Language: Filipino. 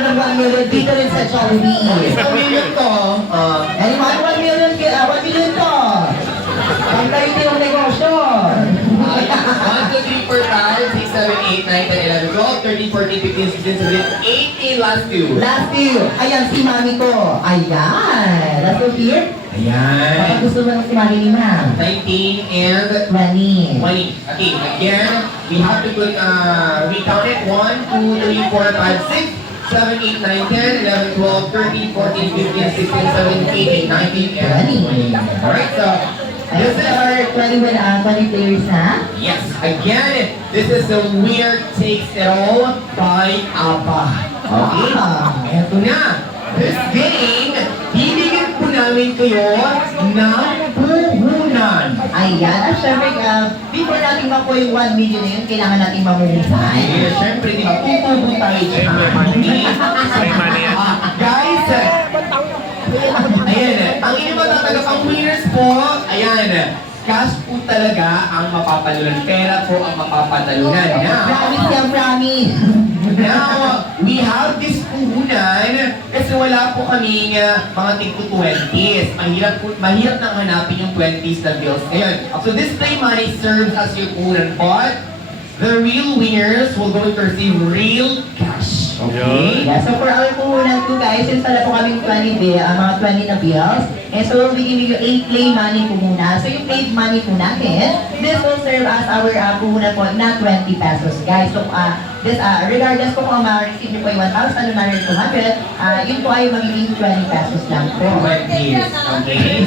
ng 1 million dito rin sa Jollibee. 1 million to. Anyone, 1 million, 1 million to. Pantay din ang negosyo. 1, 2, 3, 4, 5, 6, 7, 8, 9, 10, 11, 12, 13, 14, 15, 16, 17, 18, last two. Last two. Ayan, si mami ko. Ayan. That's so here. Ayan. Baka gusto mo ng si mami ni ma'am. 19 and 20. 20. Okay, again, we have to put, we count it 1, 2, 3, 4, 5, 6, 7, 8, 9, 10, 11, 12, 13, 14, 15, 16, 17, 18, 19, and 20. Alright, so, This is our 20 players na. yes, again, this is the winner takes it all by APA. Okay? Eto na. This game, bibigyan po namin kayo ng puhunan. Ayan. At syempre, before natin makuha yung 1 million na yun, kailangan natin mamuhusay. Eh, syempre, di ba, pupuho tayo dyan. Guys, ayan, ang inyong matatagap ang winners po, ayan, cash po talaga ang mapapatalunan. Pera po ang mapapatalunan. Promise yan, promise. Now, we have this puhunan kasi wala po kaming mga tig-20s. Mahirap nang hanapin yung 20s na bills. Ayan. So this play money serves as your puhunan, but the real winners will going to receive real cash. Okay? Yeah, so for our puhunan po guys, since wala po kaming 20 mga 20 na bills, so we'll be giving you 8 play money po muna. So yung play money po natin, this will serve as our puhunan po na 20 pesos guys. So this, regardless po kung ma-receive nyo po yung 1,200, yun po ay magiging 20 pesos lang po. 20s. Okay?